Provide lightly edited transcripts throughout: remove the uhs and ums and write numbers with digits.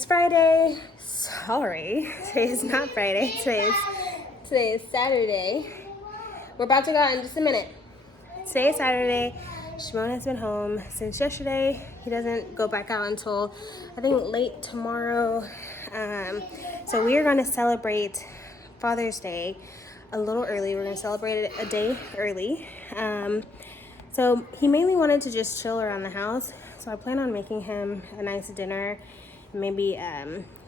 is Friday. Sorry, today is not Friday. Today is Saturday. We're about to go out in just a minute. Today is Saturday. Shimon has been home since yesterday. He doesn't go back out until I think late tomorrow. So we are going to celebrate Father's Day a little early. We're going to celebrate it a day early. So he mainly wanted to just chill around the house. So I plan on making him a nice dinner, maybe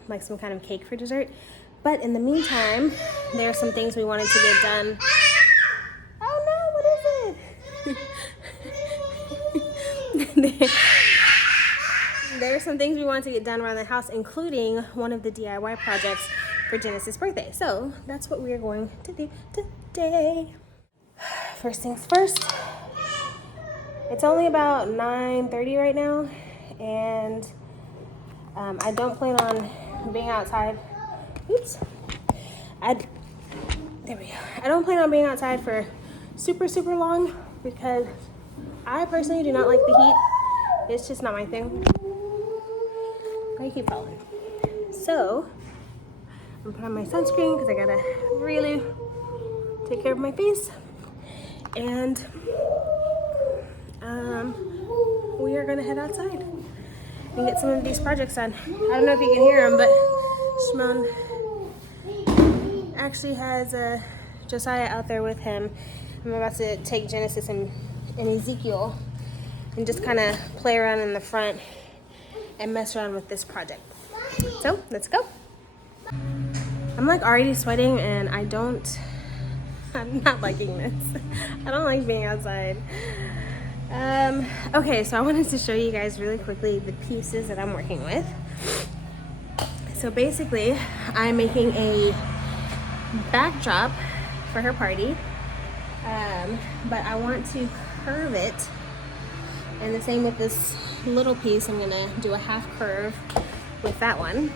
like some kind of cake for dessert. But in the meantime, there are some things we wanted to get done. Oh no, what is it? There are some things we wanted to get done around the house, including one of the DIY projects for Genesis' birthday. So that's what we are going to do today. First things first. It's only about 9:30 right now, and I don't plan on being outside. Oops. There we go. I don't plan on being outside for super long because I personally do not like the heat. It's just not my thing. I keep falling. So I'm putting on my sunscreen because I gotta really take care of my face, and we are gonna head outside and get some of these projects done. I don't know if you can hear them, but Shimon actually has Josiah out there with him. I'm about to take Genesis and Ezekiel and just kind of play around in the front and mess around with this project. So let's go. I'm like already sweating, and I'm not liking this. I don't like being outside. Okay, so I wanted to show you guys really quickly the pieces that I'm working with. So basically, I'm making a backdrop for her party, but I want to curve it, and the same with this little piece. I'm gonna do a half curve with that one.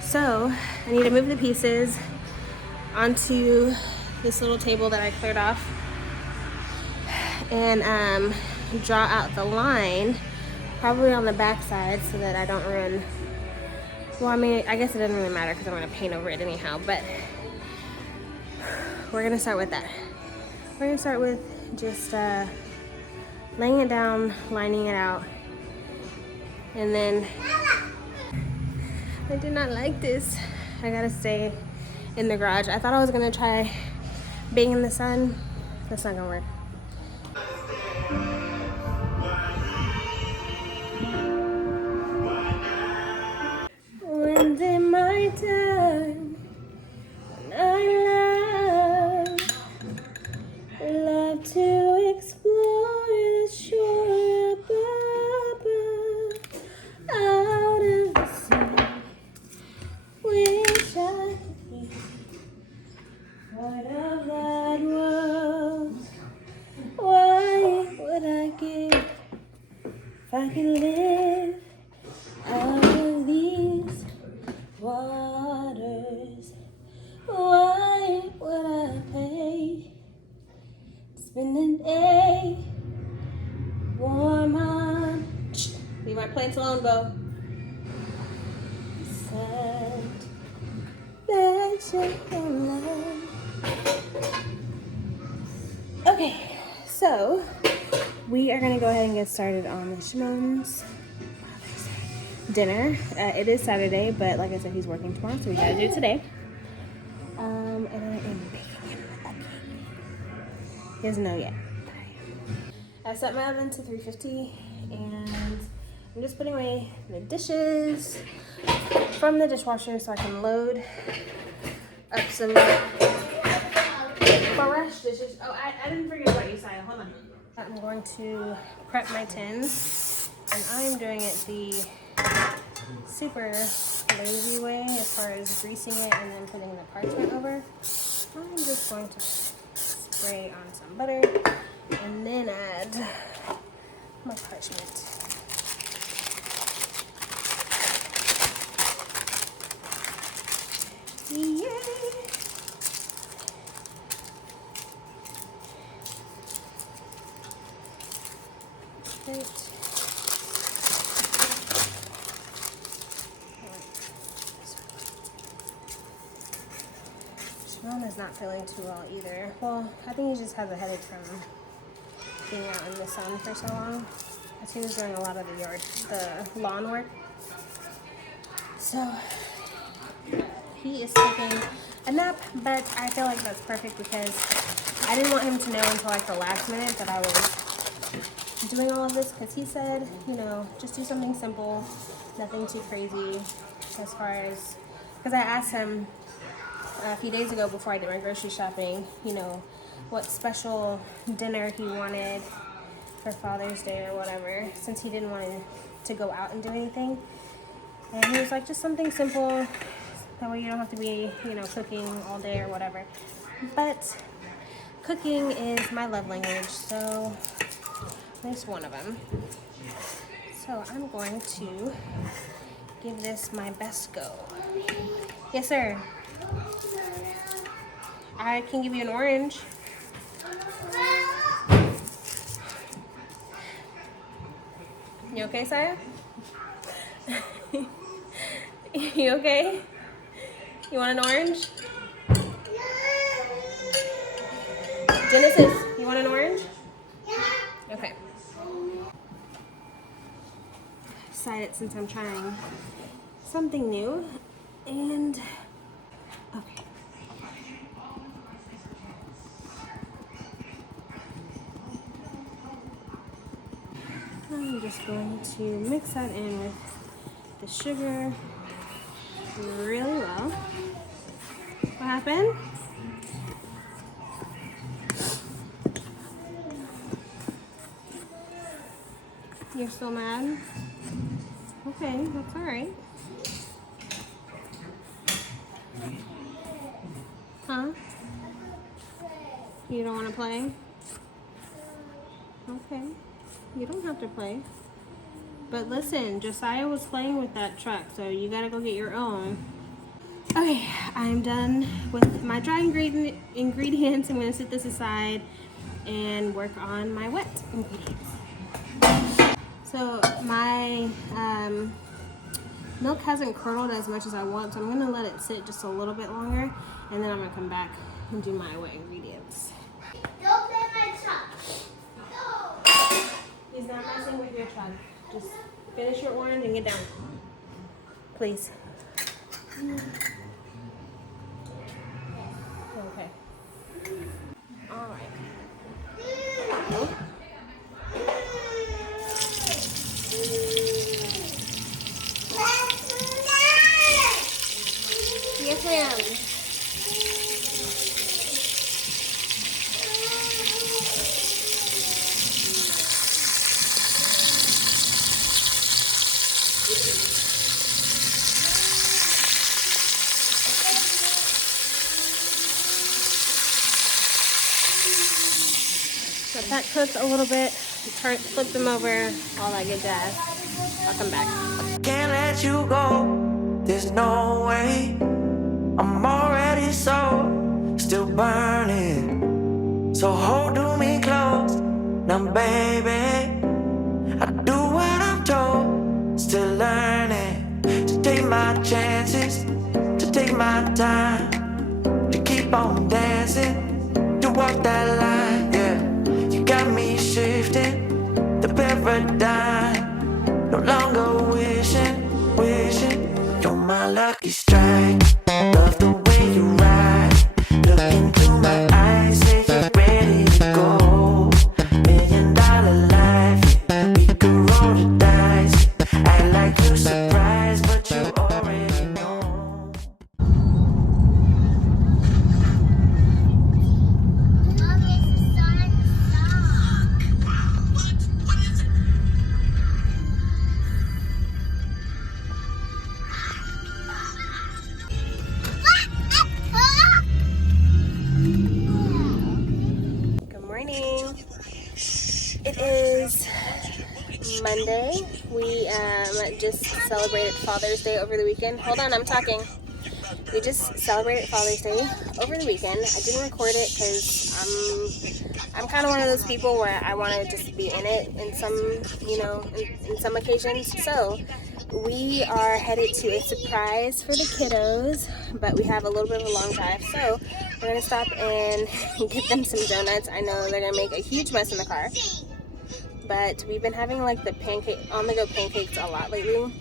So I need to move the pieces onto this little table that I cleared off, and draw out the line probably on the back side so that I don't ruin, well, I mean, I guess it doesn't really matter because I'm going to paint over it anyhow, but we're going to start with that. We're going to start with just laying it down, lining it out, and then I did not like this. I got to stay in the garage. I thought I was going to try being in the sun. That's not going to work. When's it my turn? I love to explore the shore above, out of the sea. Wish I could be part of that world. What would I give if I could live out of these waters? What would I pay to spend a day warm on? Leave my plants alone, Bo. Okay, so we are gonna go ahead and get started on Shimon's dinner. It is Saturday, but like I said, he's working tomorrow, so we gotta do it today. And I am baking him a cake. He doesn't know yet. I set my oven to 350, and I'm just putting away the dishes from the dishwasher so I can load up some fresh dishes. Oh, I didn't forget about you, Saya. Hold on. I'm going to prep my tins, and I'm doing it the super lazy way as far as greasing it and then putting the parchment over. I'm just going to spray on some butter and then add my parchment. Yay! Great. Mona's not feeling too well either. Well, I think he just has a headache from being out in the sun for so long. Because he was doing a lot of the lawn work. So he is taking a nap, but I feel like that's perfect because I didn't want him to know until like the last minute that I was doing all of this, because he said, you know, just do something simple, nothing too crazy as far as, because I asked him a few days ago before I did my grocery shopping, you know, what special dinner he wanted for Father's Day or whatever, since he didn't want to go out and do anything. And he was like, just something simple, that way you don't have to be, you know, cooking all day or whatever. But cooking is my love language, so at least one of them. So I'm going to give this my best go. Yes, sir. I can give you an orange. You okay, Saya? You okay? You want an orange? Genesis, you want an orange? Okay. Decided since I'm trying something new, and okay. I'm just going to mix that in with the sugar really well. What happened? You're still mad? Okay, that's all right. Huh? You don't want to play? Okay. You don't have to play. But listen, Josiah was playing with that truck, so you gotta go get your own. Okay, I'm done with my dry ingredients. I'm gonna set this aside and work on my wet ingredients. So my milk hasn't curdled as much as I want, so I'm gonna let it sit just a little bit longer, and then I'm gonna come back and do my wet ingredients. Don't play my truck. No. He's not messing with your truck. Just finish your orange and get down, please. Okay. All right. Yes, ma'am. Let that cook a little bit. Flip them over, all that good jazz. I'll come back. Can't let you go, there's no way. I'm already still burning. So hold me close, now baby. I do what I'm told, still learning. To take my chances, to take my time. To keep on dancing, to walk that line, yeah. You got me shifting, the paradigm. No longer wishing, you're my lucky strike. Love the way you ride. Look into my eyes, say you're ready to go. $1 million life, yeah. We could roll the dice. Act like you're surprised, but you already know. Good morning. It is Monday. We just celebrated Father's Day over the weekend. Hold on, I'm talking. We just celebrated Father's Day over the weekend. I didn't record it because I'm kind of one of those people where I want to just be in it in some, in some occasions. So we are headed to a surprise for the kiddos, but we have a little bit of a long drive. So We're gonna stop and get them some donuts. I know they're gonna make a huge mess in the car, but we've been having like the on-the-go pancakes a lot lately,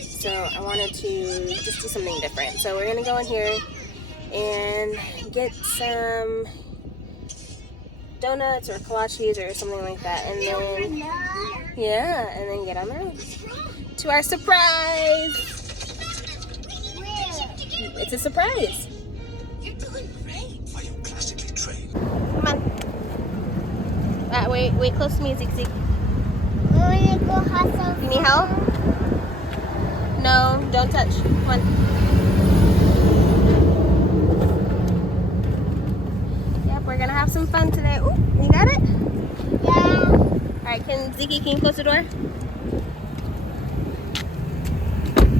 so I wanted to just do something different. So we're gonna go in here and get some donuts or kolaches or something like that, and then and then get on the road to our surprise. It's a surprise. You're doing great. Are you classically trained? Come on. Wait close to me, Zeke. We want to go have some. You need help? No, don't touch. Come on. Yep, we're gonna have some fun today. Ooh, you got it? Yeah. Alright, can you close the door?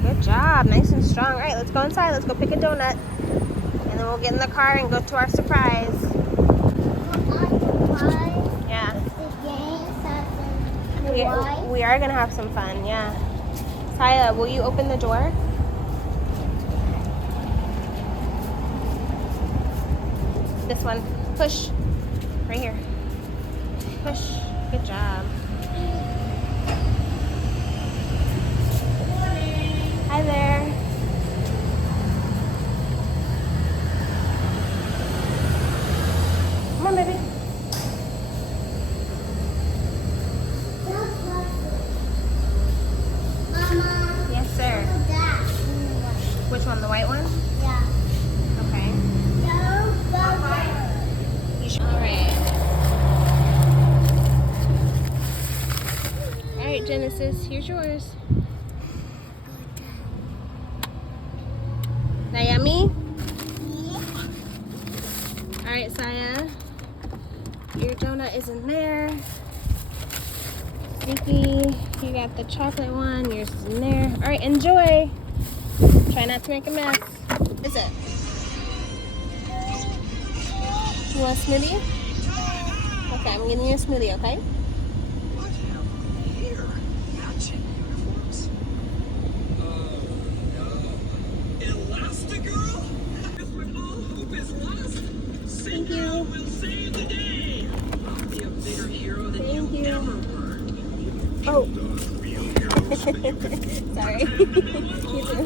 Good job, nice and strong. Alright, let's go inside. Let's go pick a donut. And then we'll get in the car and go to our surprise. Yeah. We are gonna have some fun, yeah. Saya, will you open the door? This one. Push. Right here. Push. Good job. Hi there. Come on, baby. Mama. Yes, sir. Which one? The white one? Yeah. Okay. You should. All right, Genesis. Here's yours. Naomi? All right, Saya. Your donut is in there. Vicky, you got the chocolate one. Yours is in there. All right, enjoy. Try not to make a mess. What is it? You want a smoothie? Okay, I'm getting you a smoothie, okay? What have we here? Matching uniforms. Elastigirl? When all hope is lost, Thank you. will save the day. I'll be a bigger hero than Thank you. ever were. Oh. Real heroes when you can Sorry. You too.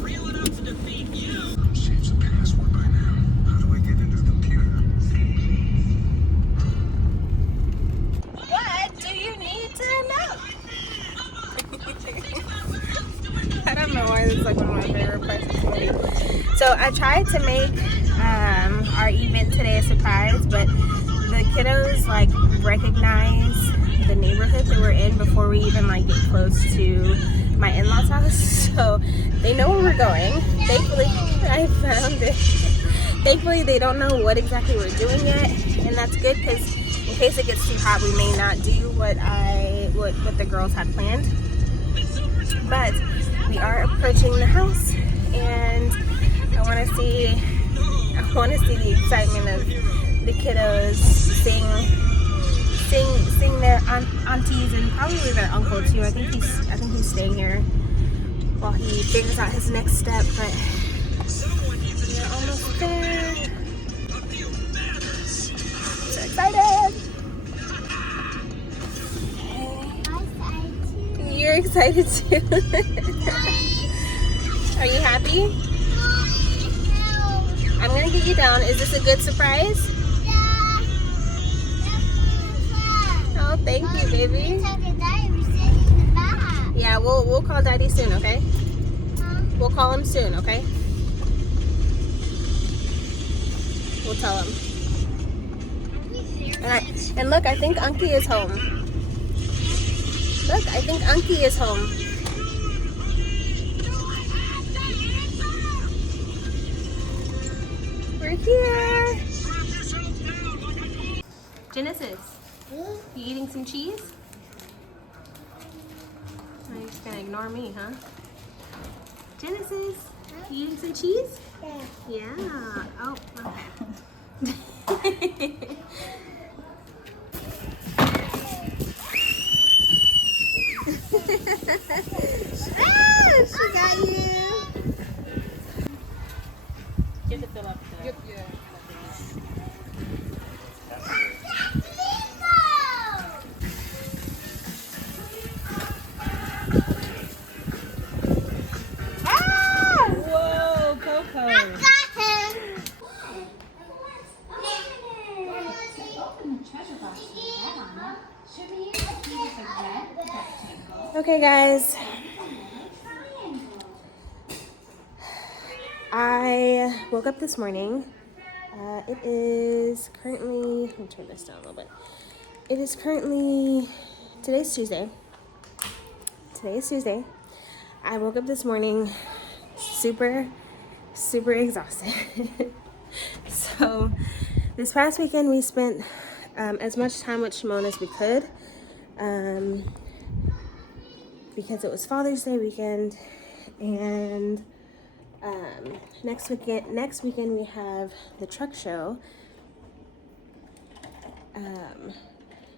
real enough to defeat you. Saves the password by now. How do I get into the computer? What do you need to know? I don't know why this is like one of my favorite parts of the movie. So I tried to make our event today a surprise, but the kiddos like recognize the neighborhood that we're in before we even like get close to my in-laws house, so they know where we're going. Thankfully, I found it. Thankfully, they don't know what exactly we're doing yet, and that's good because in case it gets too hot, we may not do what the girls had planned. But we are approaching the house, and I want to see the excitement of the kiddos sing their aunties and probably their uncle too. I think he's staying here while he figures out his next step. But we're almost there. So excited! You're excited too. Are you happy? I'm gonna get you down. Is this a good surprise? Oh, thank you, baby. Yeah, we'll call Daddy soon, okay? We'll call him soon, okay? We'll tell him. And look, I think Unky is home. Look, I think Unky is home. We're here. Genesis, you eating some cheese? Oh, you're just gonna ignore me, huh? Genesis, you eating some cheese? Yeah. Oh. She got you. Get the fill up there. Yep, yeah. Okay, guys. I woke up this morning. It is currently, let me turn this down a little bit. It is currently, today's Tuesday. Today is Tuesday. I woke up this morning super exhausted. So this past weekend we spent as much time with Shimon as we could because it was Father's Day weekend, and next weekend we have the truck show.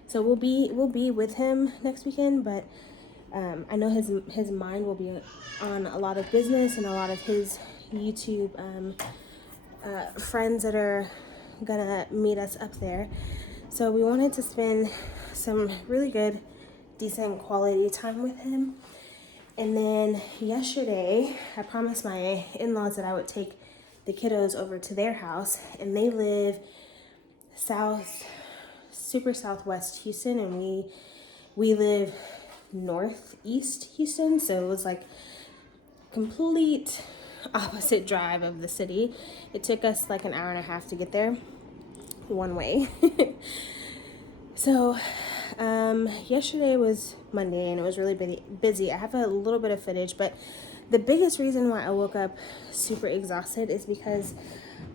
So we'll be with him next weekend, but I know his mind will be on a lot of business and a lot of his YouTube friends that are gonna meet us up there. So we wanted to spend some really good, decent quality time with him. And then yesterday, I promised my in-laws that I would take the kiddos over to their house, and they live super southwest Houston, and we live northeast Houston, so it was like complete opposite drive of the city. It took us like an hour and a half to get there one way. So yesterday was Monday and it was really busy. I have a little bit of footage, but the biggest reason why I woke up super exhausted is because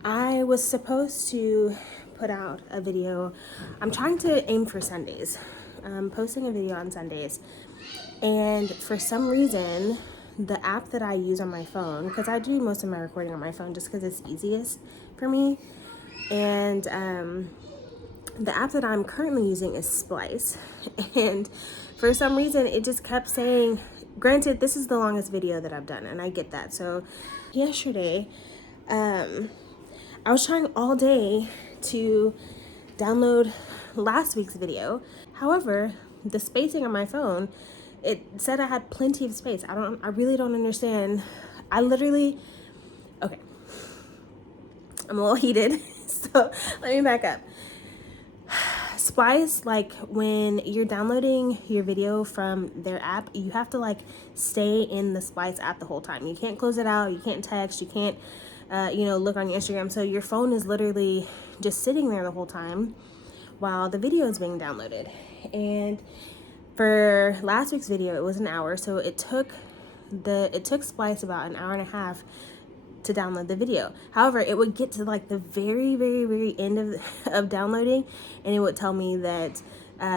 I was supposed to put out a video. I'm trying to aim for Sundays. I'm posting a video on Sundays, and for some reason the app that I use on my phone, because I do most of my recording on my phone just because it's easiest for me, and the app that I'm currently using is Splice, and for some reason it just kept saying, granted this is the longest video that I've done and I get that. So yesterday I was trying all day to download last week's video. However, the spacing on my phone, it said I had plenty of space. I really don't understand. Okay, I'm a little heated. So let me back up. Splice, like when you're downloading your video from their app, you have to like stay in the Splice app the whole time. You can't close it out, you can't text, you can't look on your Instagram. So your phone is literally just sitting there the whole time while the video is being downloaded. And for last week's video, it was an hour, so it took Splice about an hour and a half to download the video. However, it would get to like the very end of downloading, and it would tell me that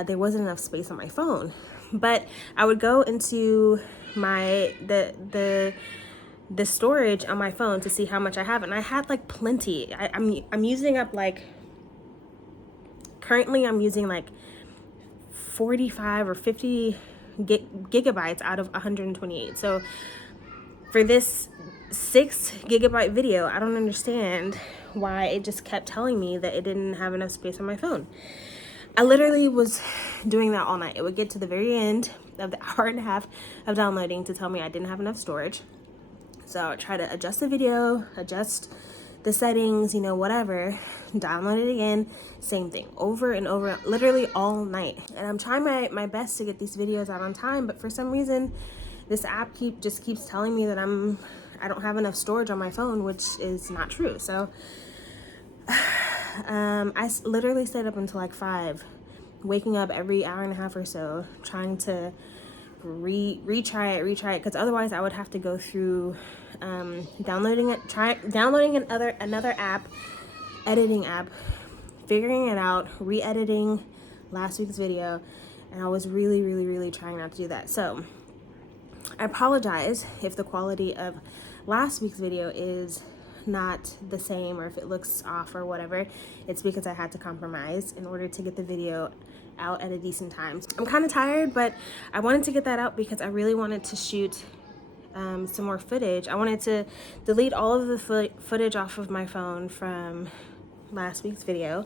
there wasn't enough space on my phone. But I would go into the storage on my phone to see how much I have, and I had like plenty. I'm using up like, currently I'm using like 45 or 50 gigabytes out of 128. So for this 6 gigabyte video, I don't understand why it just kept telling me that it didn't have enough space on my phone. I literally was doing that all night. It would get to the very end of the hour and a half of downloading to tell me I didn't have enough storage. So I would try to adjust the video, adjust the settings, whatever, download it again, same thing, over and over, literally all night. And I'm trying my best to get these videos out on time, but for some reason, this app just keeps telling me that I don't have enough storage on my phone, which is not true. So I literally stayed up until like 5, waking up every hour and a half or so, trying to retry it, because otherwise I would have to go through downloading another app, editing app, figuring it out, re-editing last week's video, and I was really trying not to do that. So I apologize if the quality of last week's video is not the same, or if it looks off or whatever. It's because I had to compromise in order to get the video out at a decent time. I'm kind of tired, but I wanted to get that out because I really wanted to shoot some more footage. I wanted to delete all of the footage off of my phone from last week's video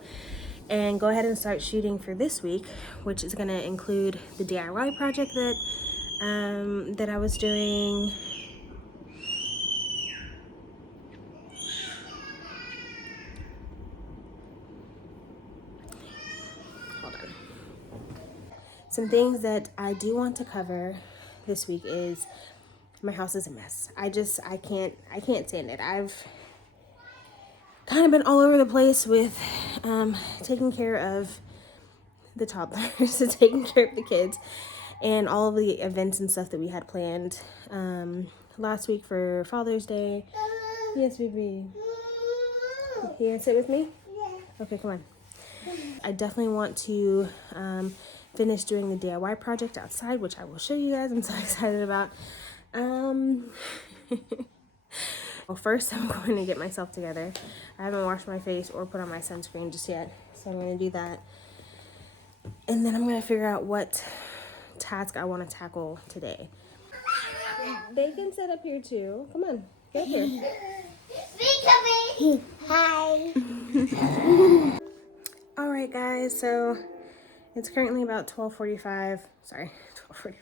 and go ahead and start shooting for this week, which is going to include the DIY project that I was doing. Hold on. Some things that I do want to cover this week is my house is a mess. I can't stand it. I've kind of been all over the place with taking care of the toddlers, taking care of the kids, and all of the events and stuff that we had planned last week for Father's Day. Yes, baby. You gonna sit with me? Okay, come on. I definitely want to finish doing the DIY project outside, which I will show you guys. I'm so excited about. Well, first I'm going to get myself together. I haven't washed my face or put on my sunscreen just yet, so I'm going to do that. And then I'm going to figure out what task I want to tackle today. They can sit up here too. Come on, get up here. Hi. All right, guys, so it's currently about 12:45. Sorry, 12:45.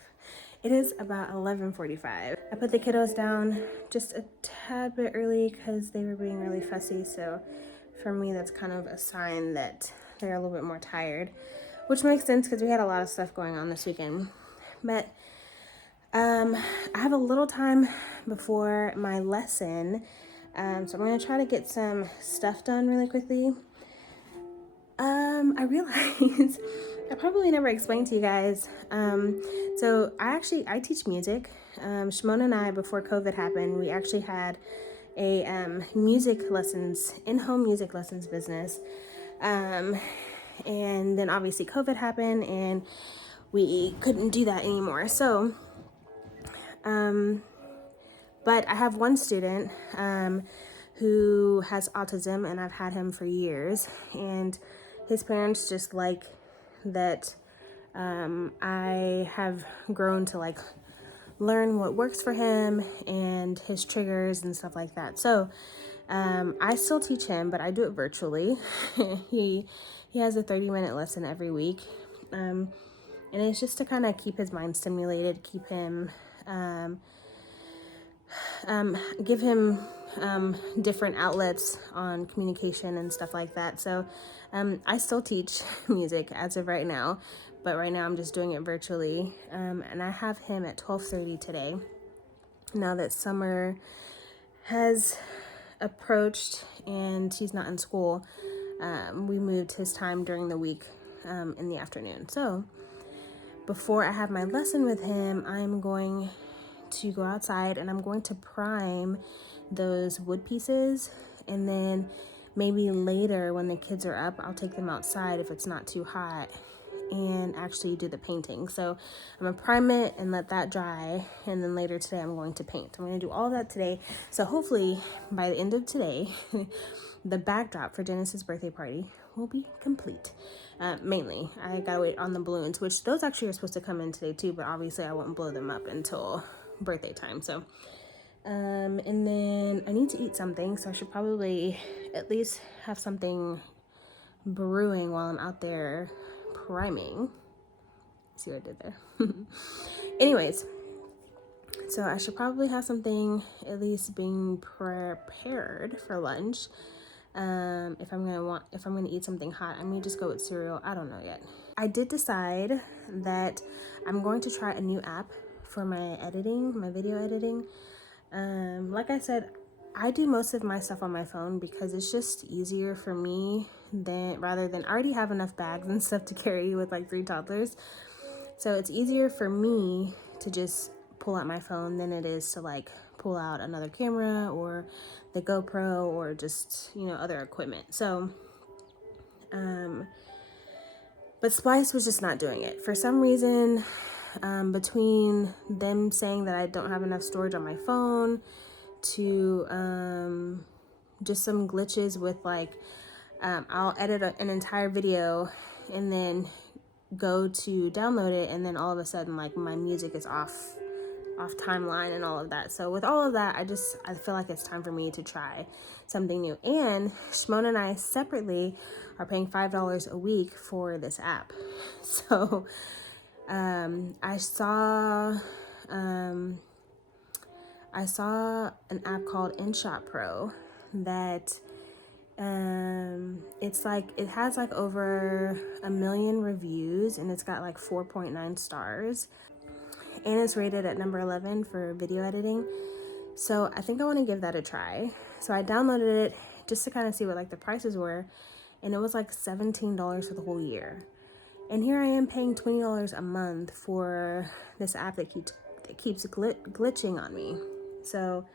It is about 11:45. I put the kiddos down just a tad bit early because they were being really fussy. So for me, that's kind of a sign that they're a little bit more tired, which makes sense because we had a lot of stuff going on this weekend. But I have a little time before my lesson, so I'm going to try to get some stuff done really quickly. I realized I probably never explained to you guys. So I teach music. Shimona and I, before COVID happened, we actually had a music lessons, in-home music lessons business. And then obviously COVID happened and we couldn't do that anymore. So, but I have one student who has autism, and I've had him for years, and his parents just like that I have grown to like learn what works for him and his triggers and stuff like that. So I still teach him, but I do it virtually. he has a 30-minute lesson every week, and it's just to kind of keep his mind stimulated, keep him give him different outlets on communication and stuff like that. So I still teach music as of right now, but right now I'm just doing it virtually. And I have him at 12:30 today. Now that summer has approached and he's not in school, we moved his time during the week in the afternoon. So before I have my lesson with him, I'm going to go outside and I'm going to prime those wood pieces, and then maybe later when the kids are up, I'll take them outside if it's not too hot and actually do the painting. So I'm gonna prime it and let that dry, and then later today I'm going to paint. I'm gonna do all of that today, so hopefully by the end of today the backdrop for Genesis' birthday party will be complete. Mainly I gotta wait on the balloons, which those actually are supposed to come in today too, but obviously I won't blow them up until birthday time. So and then I need to eat something, so I should probably at least have something brewing while I'm out there priming. See what I did there? Anyways, so I should probably have something at least being prepared for lunch. If I'm gonna eat something hot, I may just go with cereal. I don't know yet. I did decide that I'm going to try a new app for my editing, my video editing. Like I said, I do most of my stuff on my phone because it's just easier for me rather than I already have enough bags and stuff to carry with like 3 toddlers. So it's easier for me to just pull out my phone than it is to like pull out another camera or the GoPro or just, other equipment. So, but Splice was just not doing it. For some reason, between them saying that I don't have enough storage on my phone to just some glitches with like I'll edit an entire video and then go to download it, and then all of a sudden like my music is off timeline and all of that. So with all of that, I feel like it's time for me to try something new. And Shimona and I separately are paying $5 a week for this app. So I saw an app called InShot Pro that it has like over 1 million reviews, and it's got like 4.9 stars. and it's rated at number 11 for video editing. So I think I want to give that a try. So I downloaded it just to kind of see what like the prices were, and it was like $17 for the whole year. And here I am paying $20 a month for this app that keeps glitching on me. So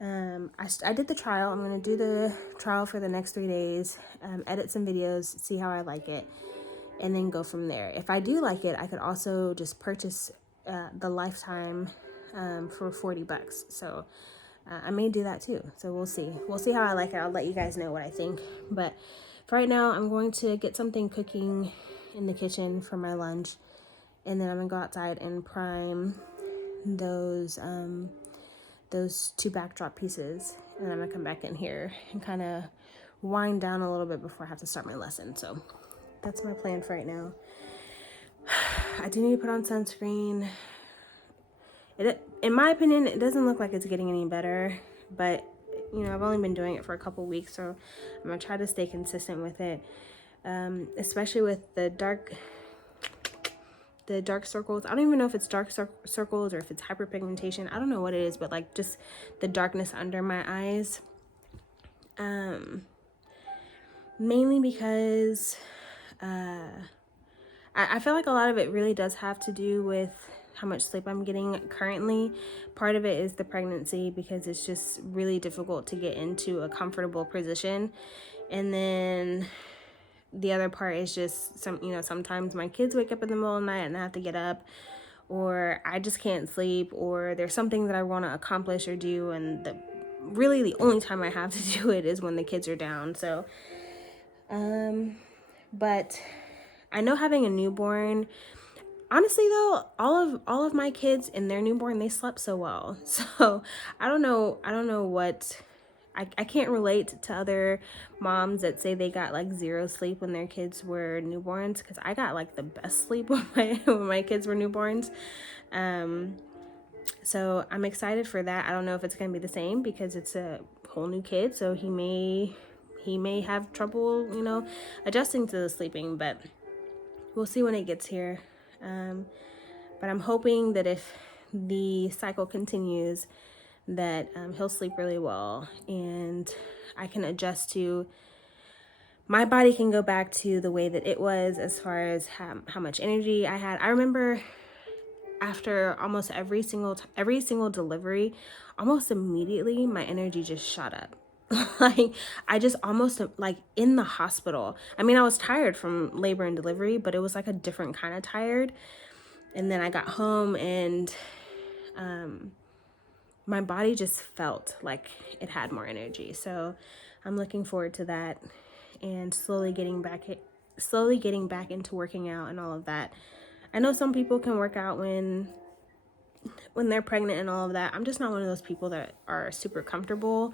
I did the trial. I'm going to do the trial for the next 3 days, edit some videos, see how I like it, and then go from there. If I do like it, I could also just purchase the lifetime for $40. So I may do that too. So we'll see. We'll see how I like it. I'll let you guys know what I think. But for right now, I'm going to get something cooking in the kitchen for my lunch, and then I'm gonna go outside and prime those 2 backdrop pieces, and I'm gonna come back in here and kind of wind down a little bit before I have to start my lesson. So that's my plan for right now. I do need to put on sunscreen. In my opinion, it doesn't look like it's getting any better, but you know, I've only been doing it for a couple weeks, so I'm gonna try to stay consistent with it, especially with the dark circles. I don't even know if it's dark circles or if it's hyperpigmentation. I don't know what it is, but like just the darkness under my eyes. Mainly because I feel like a lot of it really does have to do with how much sleep I'm getting currently. Part of it is the pregnancy, because it's just really difficult to get into a comfortable position. And then the other part is just sometimes my kids wake up in the middle of the night and I have to get up, or I just can't sleep, or there's something that I want to accomplish or do, and really the only time I have to do it is when the kids are down. So but I know having a newborn, honestly though, all of my kids and their newborn, they slept so well. So I don't know what, I can't relate to other moms that say they got like 0 sleep when their kids were newborns, because I got like the best sleep when my kids were newborns. So I'm excited for that. I don't know if it's gonna be the same, because it's a whole new kid, so he may have trouble, adjusting to the sleeping, but we'll see when it gets here. But I'm hoping that if the cycle continues, that he'll sleep really well, and I can adjust to, my body can go back to the way that it was as far as how much energy I had. I remember after almost every single delivery, almost immediately my energy just shot up. Like I just almost, like, in the hospital, I mean, I was tired from labor and delivery, but it was like a different kind of tired. And then I got home, and my body just felt like it had more energy. So I'm looking forward to that, and slowly getting back into working out and all of that. I know some people can work out when they're pregnant and all of that. I'm just not one of those people that are super comfortable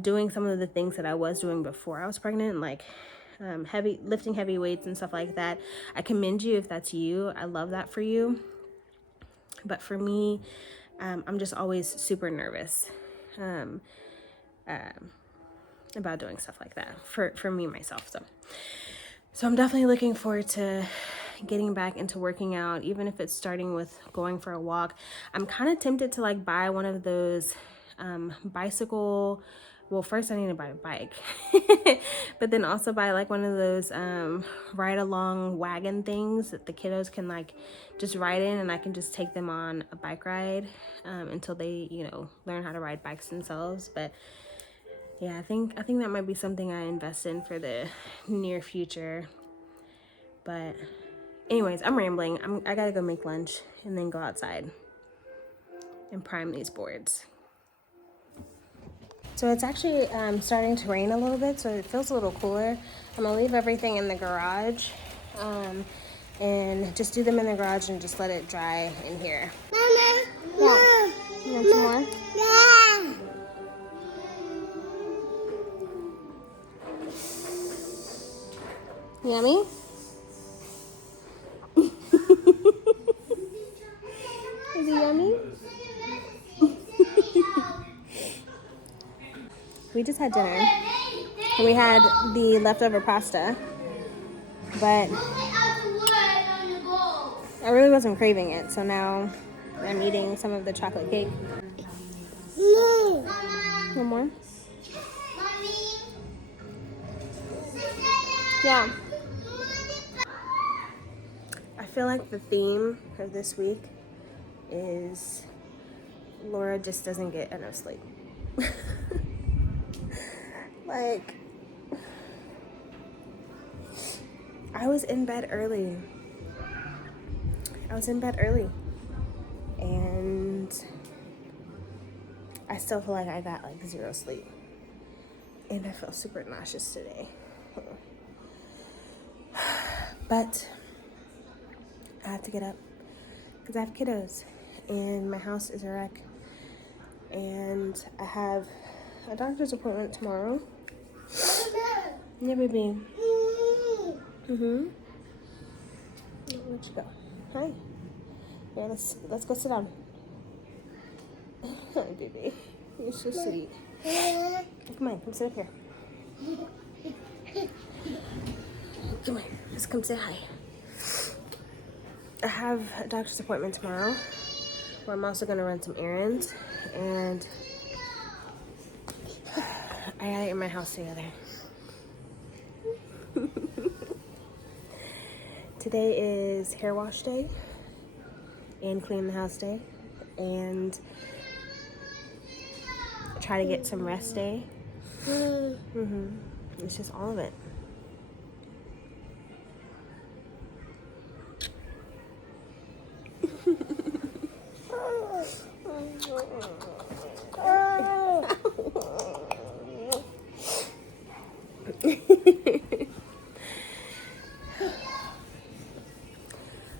doing some of the things that I was doing before I was pregnant, like lifting heavy weights and stuff like that. I commend you if that's you. I love that for you. But for me, I'm just always super nervous about doing stuff like that for me, myself. So I'm definitely looking forward to getting back into working out, even if it's starting with going for a walk. I'm kind of tempted to like buy one of those bicycle, well, first I need to buy a bike, but then also buy like one of those ride along wagon things that the kiddos can like just ride in, and I can just take them on a bike ride until they learn how to ride bikes themselves. But yeah, I think that might be something I invest in for the near future. But anyways, I'm rambling. I gotta go make lunch and then go outside and prime these boards. So it's actually starting to rain a little bit, so it feels a little cooler. I'm gonna leave everything in the garage and just do them in the garage and just let it dry in here. Mama, Yeah. You want some more? yeah. Yummy? Is it yummy? We just had dinner, and we had the leftover pasta, but I really wasn't craving it, so now I'm eating some of the chocolate cake. No. One more? Mommy. Yeah. I feel like the theme of this week is Laura just doesn't get enough sleep. Like, I was in bed early. And I still feel like I got like 0 sleep. And I feel super nauseous today. But I have to get up because I have kiddos and my house is a wreck. And I have a doctor's appointment tomorrow. Yeah, baby. Where'd you go? Hi. Yeah, let's go sit down. Hi, baby. You're so sweet. Come on, come sit up here. Come on, let's come say hi. I have a doctor's appointment tomorrow where I'm also gonna run some errands, and I gotta get my house together. Today is hair wash day and clean the house day and try to get some rest day. It's just all of it.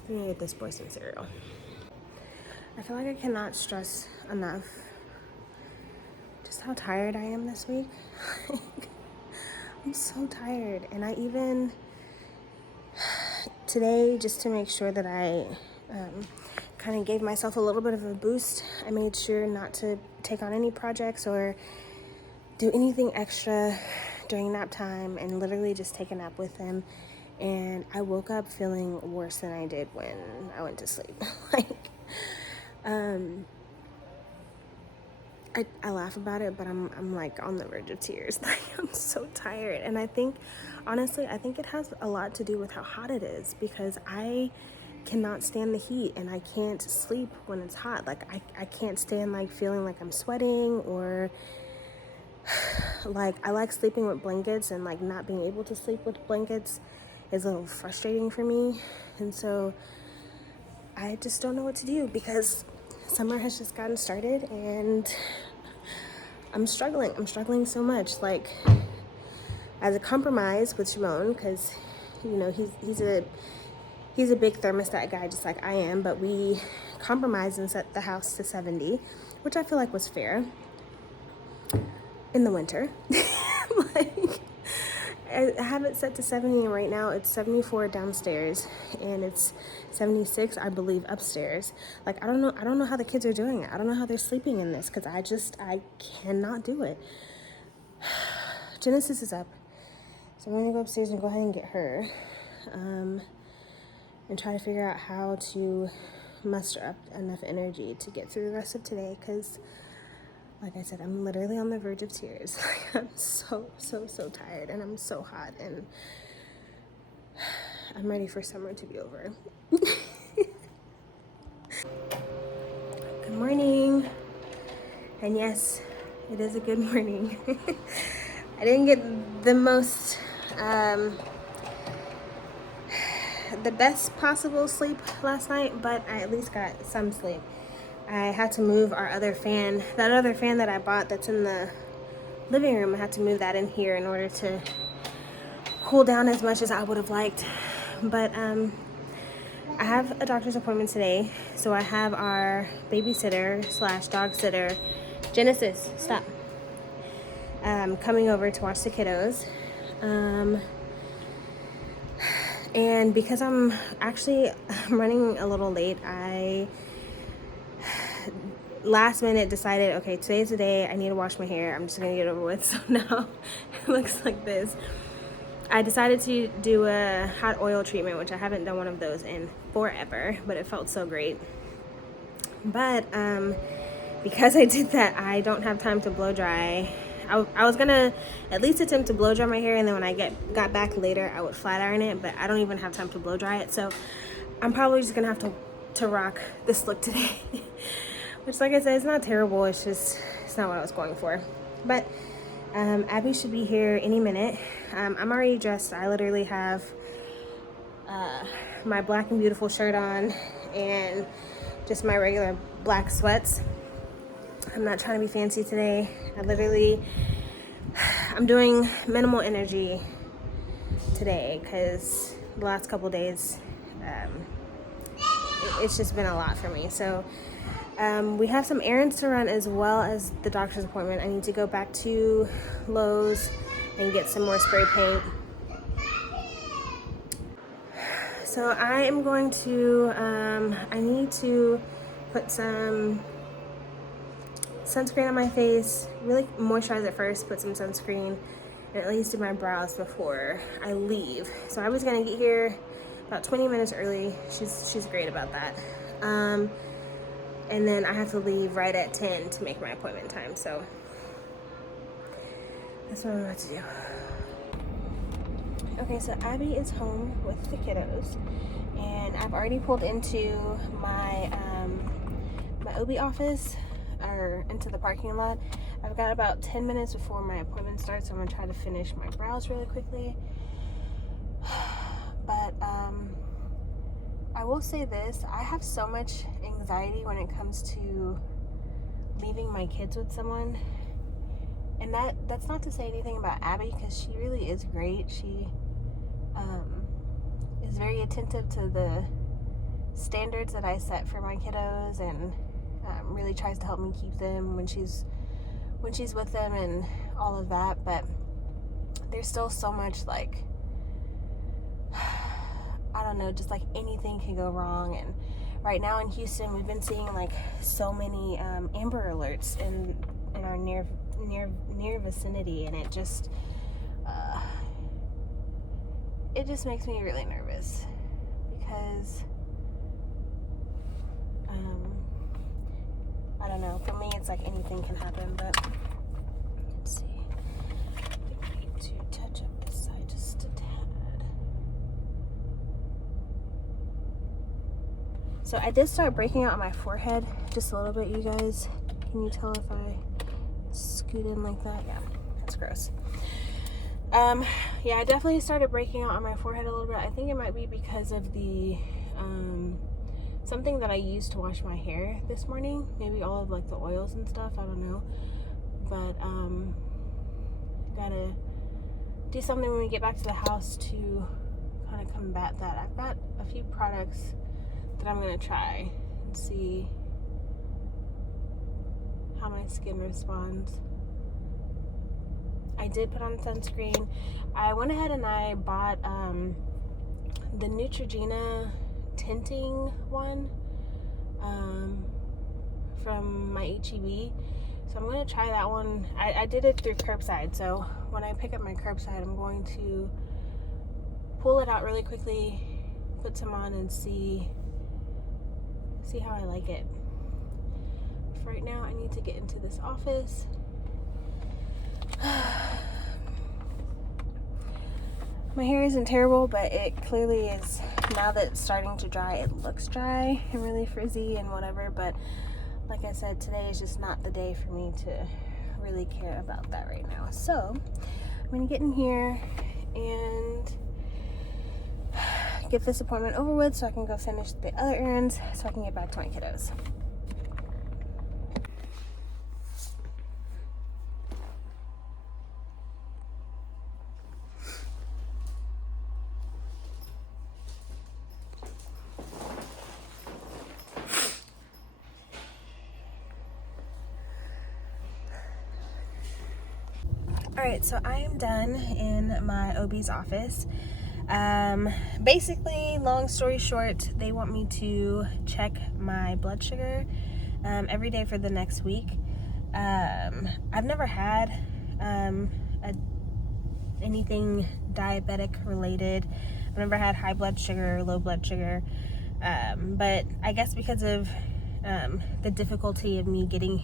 I'm gonna get this boy some cereal. I feel like I cannot stress enough just how tired I am this week. I'm so tired, and I even today, just to make sure that I kind of gave myself a little bit of a boost, I made sure not to take on any projects or do anything extra during nap time and literally just take a nap with him. And I woke up feeling worse than I did when I went to sleep. I laugh about it, but I'm like on the verge of tears. Like, I'm so tired. And I think, honestly, it has a lot to do with how hot it is, because I cannot stand the heat and I can't sleep when it's hot. Like, I can't stand like feeling like I'm sweating, or like I like sleeping with blankets, and like not being able to sleep with blankets is a little frustrating for me. And so I just don't know what to do, because summer has just gotten started and I'm struggling so much. Like, as a compromise with Shimon, because you know he's a big thermostat guy just like I am, but we compromised and set the house to 70, which I feel like was fair in the winter. Like, I have it set to 70, and right now it's 74 downstairs and it's 76, I believe, upstairs. Like, I don't know how the kids are doing it. I don't know how they're sleeping in this, because I cannot do it. Genesis is up, so I'm gonna go upstairs and go ahead and get her, and try to figure out how to muster up enough energy to get through the rest of today, because like I said, I'm literally on the verge of tears. I'm so tired, and I'm so hot, and I'm ready for summer to be over. Good morning. And yes, it is a good morning. I didn't get the most, the best possible sleep last night, but I at least got some sleep. I had to move our other fan, that other fan that I bought that's in the living room. I had to move that in here in order to cool down as much as I would have liked. But I have a doctor's appointment today, so I have our babysitter / dog sitter, Genesis, stop, coming over to watch the kiddos. And because I'm running a little late, I last minute decided, okay, today's the day, I need to wash my hair. I'm just gonna get it over with. So now it looks like this. I decided to do a hot oil treatment, which I haven't done one of those in forever, but it felt so great. But because I did that, I don't have time to blow dry. I was gonna at least attempt to blow dry my hair, and then when I got back later, I would flat iron it, but I don't even have time to blow dry it, so I'm probably just gonna have to rock this look today. Which, like I said, it's not terrible, it's not what I was going for. But Abby should be here any minute. I'm already dressed. I literally have my black and beautiful shirt on and just my regular black sweats. I'm not trying to be fancy today. I'm doing minimal energy today because the last couple days it's just been a lot for me. So we have some errands to run as well as the doctor's appointment. I need to go back to Lowe's and get some more spray paint. So I am going to, I need to put some sunscreen on my face, really moisturize it first, put some sunscreen, and at least do my brows before I leave. So I was gonna get here about 20 minutes early. She's great about that. And then I have to leave right at 10 to make my appointment time. So that's what I'm about to do. Okay, so Abby is home with the kiddos, and I've already pulled into my my OB office, or into the parking lot. I've got about 10 minutes before my appointment starts, so I'm gonna try to finish my brows really quickly. But I will say this, I have so much anxiety when it comes to leaving my kids with someone. And that's not to say anything about Abby, because she really is great. She is very attentive to the standards that I set for my kiddos, and really tries to help me keep them when she's with them and all of that. But there's still so much, like, I don't know, just like anything can go wrong. And right now in Houston, we've been seeing like so many Amber Alerts in our near vicinity, and it just makes me really nervous, because I don't know, for me it's like anything can happen. But let's see, I need to touch up this side just a tad. So I did start breaking out on my forehead just a little bit, you guys. Can you tell if I scoot in like that? Yeah, that's gross. Yeah, I definitely started breaking out on my forehead a little bit. I think it might be because of the something that I used to wash my hair this morning. Maybe all of like the oils and stuff, I don't know. But gotta do something when we get back to the house to kind of combat that. I've got a few products that I'm gonna try and see how my skin responds. I did put on sunscreen. I went ahead and I bought the Neutrogena tinting one from my HEB. So I'm going to try that one. I did it through curbside. So when I pick up my curbside, I'm going to pull it out really quickly, put some on, and see how I like it. For right now, I need to get into this office. My hair isn't terrible, but it clearly is. Now that it's starting to dry, it looks dry and really frizzy and whatever. But like I said, today is just not the day for me to really care about that right now. So I'm gonna get in here and get this appointment over with so I can go finish the other errands so I can get back to my kiddos. Alright, so I am done in my OB's office. Basically, long story short, they want me to check my blood sugar every day for the next week. I've never had anything diabetic related. I've never had high blood sugar or low blood sugar. But I guess because of the difficulty of me getting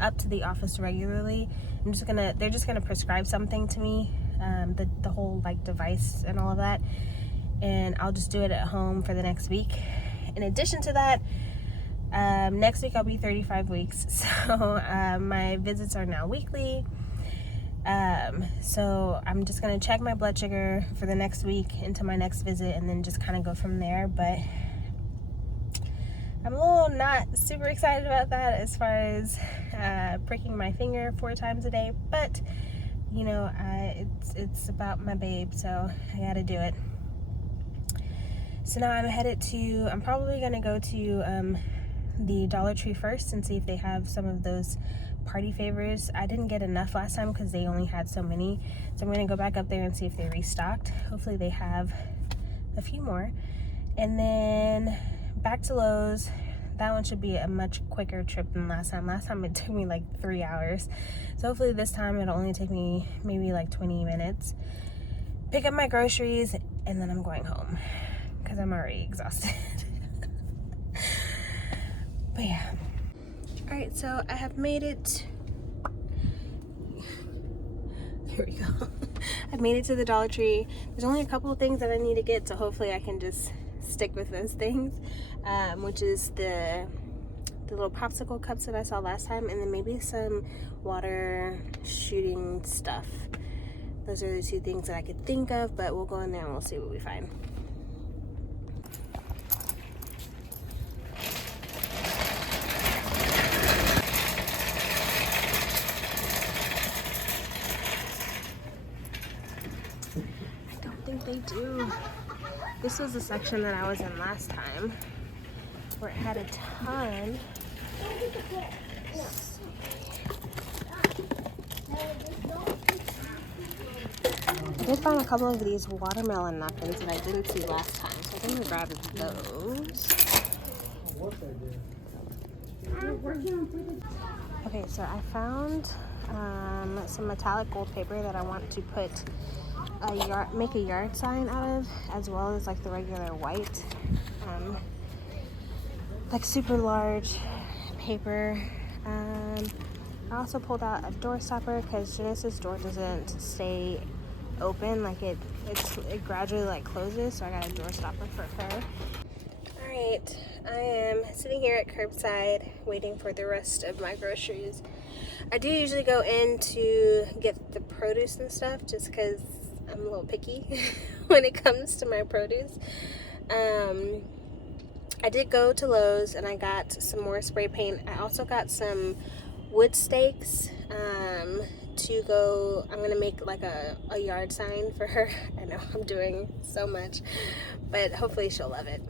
up to the office regularly. They're just gonna prescribe something to me, the whole like device and all of that, and I'll just do it at home for the next week. In addition to that, next week I'll be 35 weeks, so my visits are now weekly. So I'm just gonna check my blood sugar for the next week into my next visit, and then just kind of go from there. But I'm a little not super excited about that as far as pricking my finger 4 times a day, but you know, it's about my babe, so I gotta do it. So now I'm probably gonna go to the Dollar Tree first and see if they have some of those party favors. I didn't get enough last time because they only had so many, so I'm gonna go back up there and see if they restocked. Hopefully they have a few more, and then back to Lowe's. That one should be a much quicker trip than last time. Last time it took me like 3 hours, so hopefully this time it'll only take me maybe like 20 minutes. Pick up my groceries, and then I'm going home because I'm already exhausted. But yeah. Alright, so I have made it. Here we go. I've made it to the Dollar Tree. There's only a couple of things that I need to get, so hopefully I can just stick with those things, which is the little popsicle cups that I saw last time, and then maybe some water shooting stuff. Those are the 2 things that I could think of, but we'll go in there and we'll see what we find. They do. This was the section that I was in last time, where it had a ton. I did find a couple of these watermelon napkins that I didn't see last time, so I'm gonna grab those. Okay, so I found some metallic gold paper that I want to put make a yard sign out of, as well as like the regular white, like super large paper. I also pulled out a door stopper because Janice's door doesn't stay open, like it gradually like closes, so I got a door stopper for her. Alright, I am sitting here at curbside waiting for the rest of my groceries. I do usually go in to get the produce and stuff just because I'm a little picky when it comes to my produce. I did go to Lowe's and I got some more spray paint. I also got some wood stakes to go. I'm gonna make like a yard sign for her. I know I'm doing so much, but hopefully she'll love it.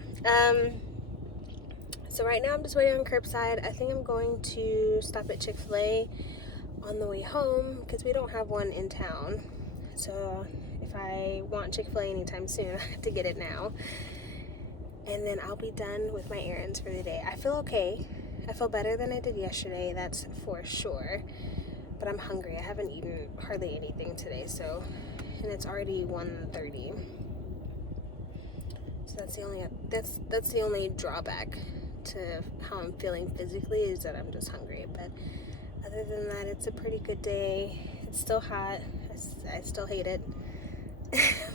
So right now I'm just waiting on curbside. I think I'm going to stop at Chick-fil-A on the way home because we don't have one in town. So if I want Chick-fil-A anytime soon, I have to get it now. And then I'll be done with my errands for the day. I feel okay. I feel better than I did yesterday, that's for sure. But I'm hungry. I haven't eaten hardly anything today, and it's already 1:30. So that's the only drawback to how I'm feeling physically, is that I'm just hungry. But other than that, it's a pretty good day. It's still hot. I still hate it.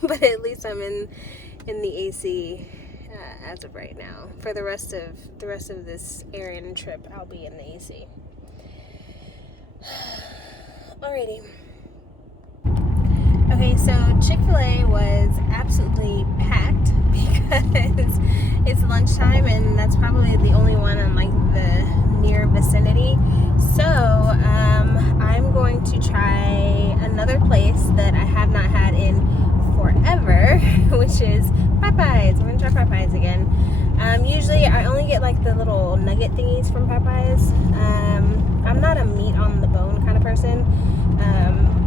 But at least I'm in the AC as of right now. For the rest of this errand trip, I'll be in the AC. Alrighty. Okay, so Chick-fil-A was absolutely packed because it's lunchtime and that's probably the only one in like the near vicinity. So I'm going to try another place that I have not had in forever, which is Popeyes. I'm gonna try Popeyes again. Usually I only get like the little nugget thingies from Popeyes. I'm not a meat on the bone kind of person,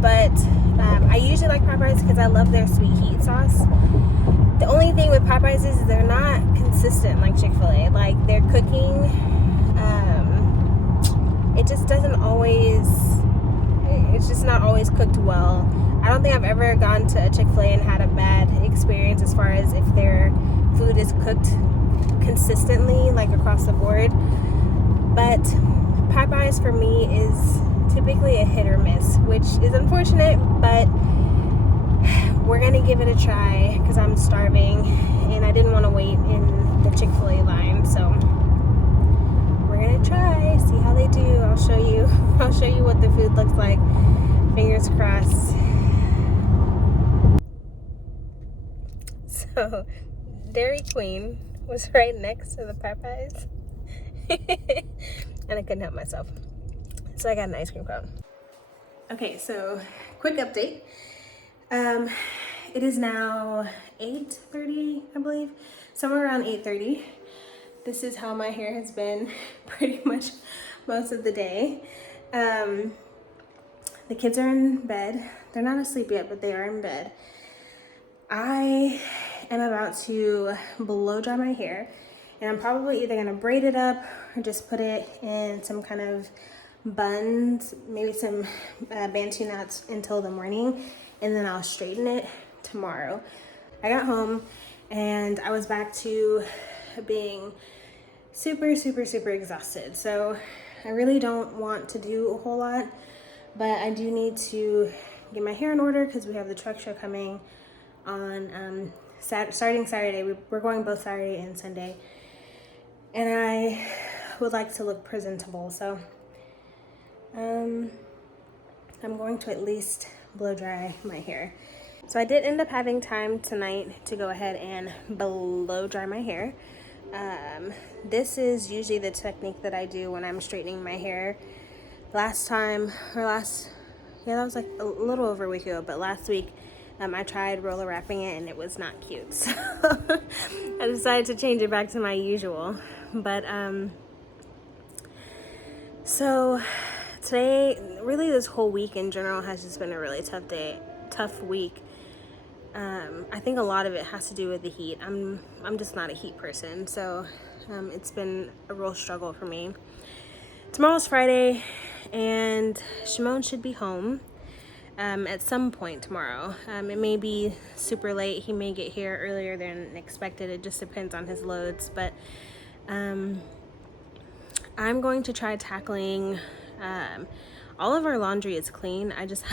but I usually like Popeyes because I love their sweet heat sauce. The only thing with Popeyes is they're not consistent like Chick-fil-A. Like their cooking, it just doesn't always, it's just not always cooked well. I don't think I've ever gone to a Chick-fil-A and had a bad experience as far as if their food is cooked consistently, like across the board. But Popeyes for me is typically a hit or miss, which is unfortunate, but we're gonna give it a try because I'm starving and I didn't want to wait in the Chick-fil-A line, so we're gonna try, see how they do. I'll show you what the food looks like. Fingers crossed. So Dairy Queen was right next to the Popeyes and I couldn't help myself, so I got an ice cream cone. Okay, so quick update. It is now 8:30, I believe, somewhere around 8:30. This is how my hair has been pretty much most of the day. The kids are in bed. They're not asleep yet, but they are in bed. I am about to blow dry my hair, and I'm probably either gonna braid it up or just put it in some kind of buns, maybe some bantu knots until the morning, and then I'll straighten it tomorrow. I got home and I was back to being super exhausted, so I really don't want to do a whole lot, but I do need to get my hair in order because we have the truck show coming on starting Saturday. We're going both Saturday and Sunday, and I would like to look presentable, so I'm going to at least blow dry my hair. So I did end up having time tonight to go ahead and blow dry my hair. This is usually the technique that I do when I'm straightening my hair. That was like a little over a week ago, but last week I tried roller wrapping it and it was not cute. So I decided to change it back to my usual. But so today, really this whole week in general has just been a really tough week. I think a lot of it has to do with the heat. I'm just not a heat person, so it's been a real struggle for me. Tomorrow's Friday, and Shimon should be home at some point tomorrow. It may be super late. He may get here earlier than expected. It just depends on his loads, but I'm going to try tackling all of our laundry is clean. I just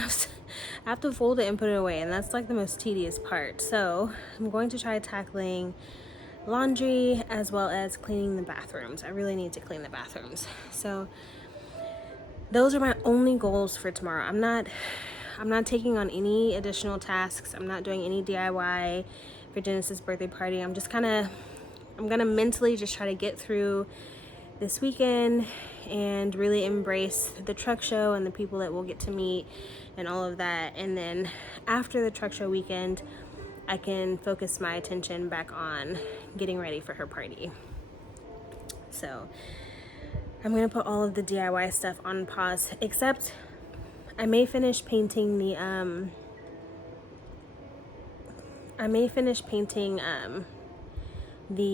have to fold it and put it away, and that's like the most tedious part. So I'm going to try tackling laundry as well as cleaning the bathrooms. I really need to clean the bathrooms. So those are my only goals for tomorrow. I'm not taking on any additional tasks. I'm not doing any DIY for Genesis' birthday party. I'm gonna mentally just try to get through this weekend and really embrace the truck show and the people that we'll get to meet and all of that. And then after the truck show weekend, I can focus my attention back on getting ready for her party. So I'm gonna put all of the DIY stuff on pause, except I may finish painting the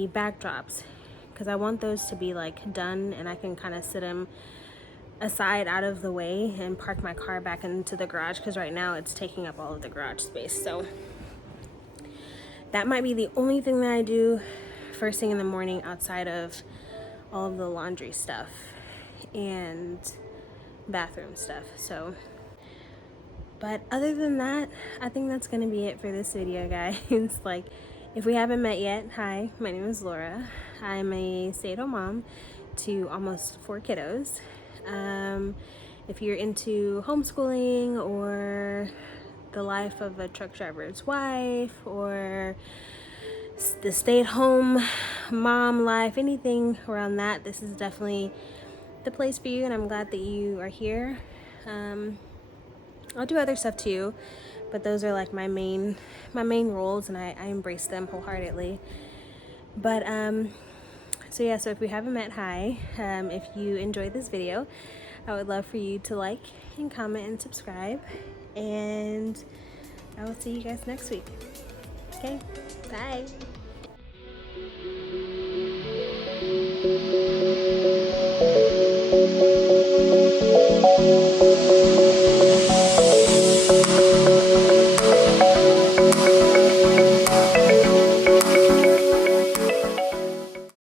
backdrops, because I want those to be like done and I can kind of sit them aside out of the way and park my car back into the garage, because right now it's taking up all of the garage space. So that might be the only thing that I do first thing in the morning outside of all of the laundry stuff and bathroom stuff. So, but other than that, I think that's gonna be it for this video, guys. Like, if we haven't met yet, hi, my name is Laura. I'm a stay-at-home mom to almost 4 kiddos. If you're into homeschooling or the life of a truck driver's wife or the stay-at-home mom life, anything around that, this is definitely the place for you, and I'm glad that you are here. I'll do other stuff too, but those are like my main roles, and I embrace them wholeheartedly. But so yeah, so if we haven't met, hi. If you enjoyed this video, I would love for you to like and comment and subscribe, and I will see you guys next week. Okay, bye.